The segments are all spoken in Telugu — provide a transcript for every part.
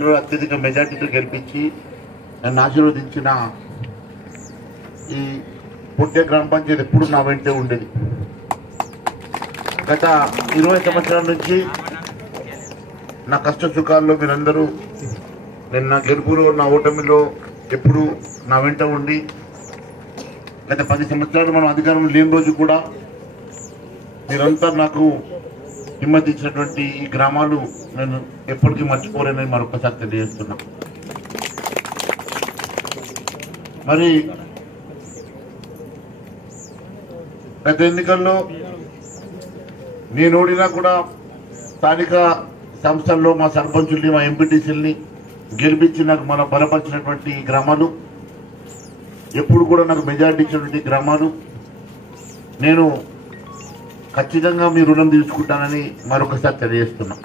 మిత్రులు అత్యధిక మెజార్టీతో గెలిపించి నన్ను ఆశీర్వదించిన ఈ పుట్టే గ్రామ పంచాయతీ ఎప్పుడు నా వెంటే ఉండేది. గత 20 సంవత్సరాల నుంచి నా కష్ట సుఖాల్లో మీరందరూ నేను నా గెలుపులో నా ఓటమిలో ఎప్పుడు నా వెంట ఉండి గత 10 సంవత్సరాలు మనం అధికారంలో లేని రోజు కూడా మీరంతా నాకు హిమ్మత్ ఇచ్చినటువంటి ఈ గ్రామాలు నేను ఎప్పటికీ మర్చిపోలేనని మరొకసారి తెలియజేస్తున్నా. మరి గత ఎన్నికల్లో నేను ఓడినా కూడా స్థానిక సంస్థల్లో మా సర్పంచుల్ని మా ఎంపీటీసీలని గెలిపించి నాకు మన బలపరిచినటువంటి గ్రామాలు, ఎప్పుడు కూడా నాకు మెజార్టీ ఇచ్చినటువంటి గ్రామాలు, నేను ఖచ్చితంగా మీ రుణం తీసుకుంటానని మరొకసారి తెలియజేస్తున్నా.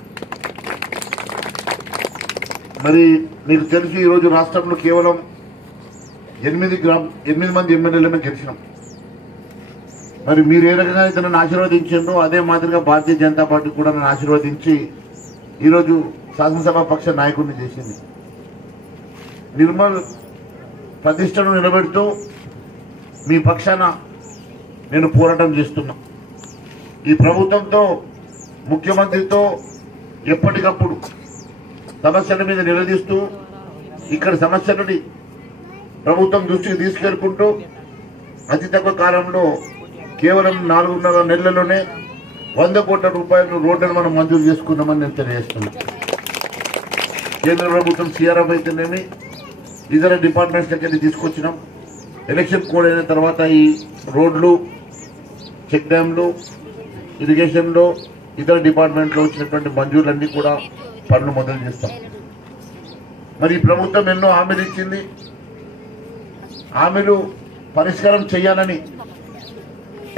మరి మీకు తెలిసి ఈరోజు రాష్ట్రంలో కేవలం 8 మంది ఎమ్మెల్యేలమే గెలిచినాం. మరి మీరు ఏ రకంగా అయితే నన్ను ఆశీర్వదించారో అదే మాదిరిగా భారతీయ జనతా పార్టీ కూడా నన్ను ఆశీర్వదించి ఈరోజు శాసనసభ పక్ష నాయకుడిని చేసింది. నిర్మల్ ప్రతిష్టను నిలబెడుతూ మీ పక్షాన నేను పోరాటం చేస్తున్నా. ఈ ప్రభుత్వంతో ముఖ్యమంత్రితో ఎప్పటికప్పుడు సమస్యల మీద నిలదీస్తూ ఇక్కడ సమస్యలని ప్రభుత్వం దృష్టికి తీసుకెళ్లుకుంటూ అతి తక్కువ కాలంలో కేవలం 4.5 నెలల్లోనే 100 కోట్ల రూపాయలు రోడ్లను మనం మంజూరు చేసుకున్నామని నేను తెలియజేస్తున్నా. కేంద్ర ప్రభుత్వం సిఆర్ఎఫ్ అయితేనేమి ఇతర డిపార్ట్మెంట్స్ దగ్గర తీసుకొచ్చినాం. ఎలక్షన్ కోడ్ అయిన తర్వాత ఈ రోడ్లు, చెక్ డ్యాంలు, ఇరిగేషన్లో ఇతర డిపార్ట్మెంట్లో వచ్చినటువంటి మంజూరులన్నీ కూడా పనులు మొదలు చేస్తాం. మరి ఈ ప్రభుత్వం ఎన్నో హామీలు ఇచ్చింది. హామీలు పరిష్కారం చేయాలని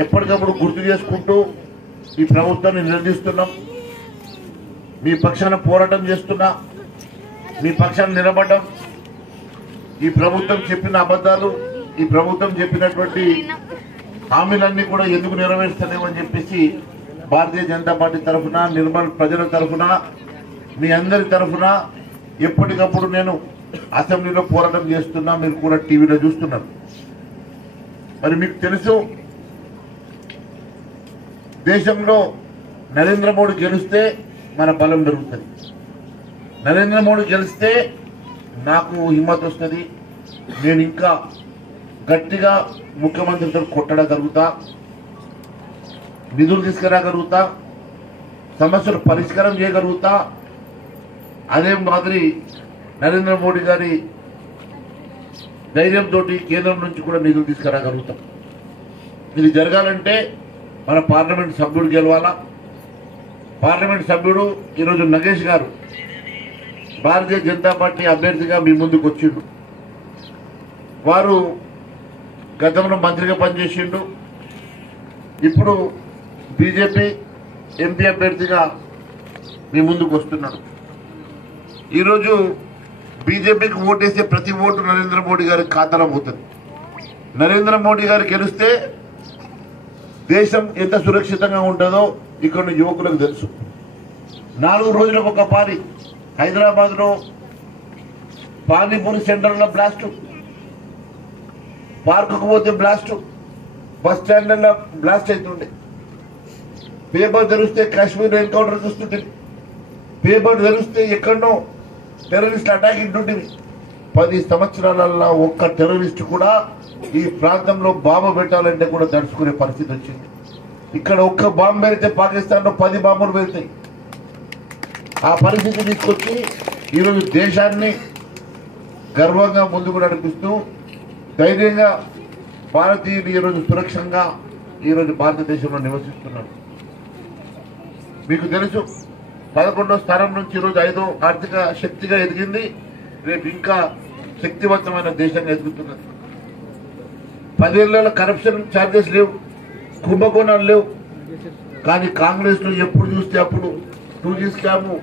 ఎప్పటికప్పుడు గుర్తు చేసుకుంటూ ఈ ప్రభుత్వాన్ని నిలదీస్తున్నాం. మీ పక్షాన పోరాటం చేస్తున్నా, మీ పక్షాన నిలబడ్డం. ఈ ప్రభుత్వం చెప్పిన అబద్ధాలు, ఈ ప్రభుత్వం చెప్పినటువంటి హామీలన్నీ కూడా ఎందుకు నెరవేర్చలేమని చెప్పేసి భారతీయ జనతా పార్టీ తరఫున, నిర్మల్ ప్రజల తరఫున, మీ అందరి తరఫున ఎప్పటికప్పుడు నేను అసెంబ్లీలో పోరాటం చేస్తున్నా. మీరు కూడా టీవీలో చూస్తున్నారు. మరి మీకు తెలుసు, దేశంలో నరేంద్ర మోడీ గెలిస్తే మన బలం పెరుగుతుంది. నరేంద్ర మోడీ గెలిస్తే నాకు హిమ్మత్ వస్తుంది. నేను ఇంకా గట్టిగా ముఖ్యమంత్రితో కొట్టడగలుగుతా, నిధులు తీసుకురాగలుగుతా, సమస్యలు పరిష్కారం చేయగలుగుతా. అదే మాదిరి నరేంద్ర మోడీ గారి ధైర్యంతో కేంద్రం నుంచి కూడా నిధులు తీసుకురాగలుగుతాం. ఇది జరగాలంటే మన పార్లమెంట్ సభ్యుడు గెలవాలా. పార్లమెంట్ సభ్యుడు ఈరోజు నగేష్ గారు భారతీయ జనతా పార్టీ అభ్యర్థిగా మీ ముందుకు వచ్చిండు. వారు గతంలో మంత్రిగా పనిచేసిండు. ఇప్పుడు బీజేపీ ఎంపీ అభ్యర్థిగా మీ ముందుకు వస్తున్నాడు. ఈరోజు బీజేపీకి ఓటేసే ప్రతి ఓటు నరేంద్ర మోడీ గారి ఖాతాలో పోతుంది. నరేంద్ర మోడీ గారు గెలిస్తే దేశం ఎంత సురక్షితంగా ఉంటుందో ఇక్కడ యువకులకు తెలుసు. 4 రోజులకు ఒక పారి హైదరాబాద్లో పానీపూరి సెంటర్లో బ్లాస్ట్, పార్కుకు పోతే బ్లాస్ట్, బస్ స్టాండ్లలో బ్లాస్ట్ అవుతుండే. పేపర్ తెరిస్తే కాశ్మీర్ ఎన్కౌంటర్ చూస్తుంటే, పేపర్ తెరిస్తే ఎక్కడో టెర్రరిస్ట్ అటాక్ ఇంటుంటివి. 10 సంవత్సరాలలో ఒక్క టెర్రరిస్ట్ కూడా ఈ ప్రాంతంలో బాంబు పెట్టాలంటే కూడా దడుచుకునే పరిస్థితి వచ్చింది. ఇక్కడ ఒక్క బాంబు పెడితే పాకిస్తాన్లో 10 బాంబులు పెడతాయి. ఆ పరిస్థితి తీసుకొచ్చి ఈరోజు దేశాన్ని గర్వంగా ముందుకు నడిపిస్తూ ధైర్యంగా భారతీయులు ఈరోజు సురక్షంగా ఈరోజు భారతదేశంలో నివసిస్తున్నారు. మీకు తెలుసు, 11వ స్థానం నుంచి ఈరోజు 5వ ఆర్థిక శక్తిగా ఎదిగింది. రేపు ఇంకా శక్తివంతమైన దేశంగా ఎదుగుతున్నది. 10 ఏళ్లలో కరప్షన్ ఛార్జెస్ లేవు, కుంభకోణాలు లేవు. కానీ కాంగ్రెస్ లో ఎప్పుడు చూస్తే అప్పుడు 2G స్కాము,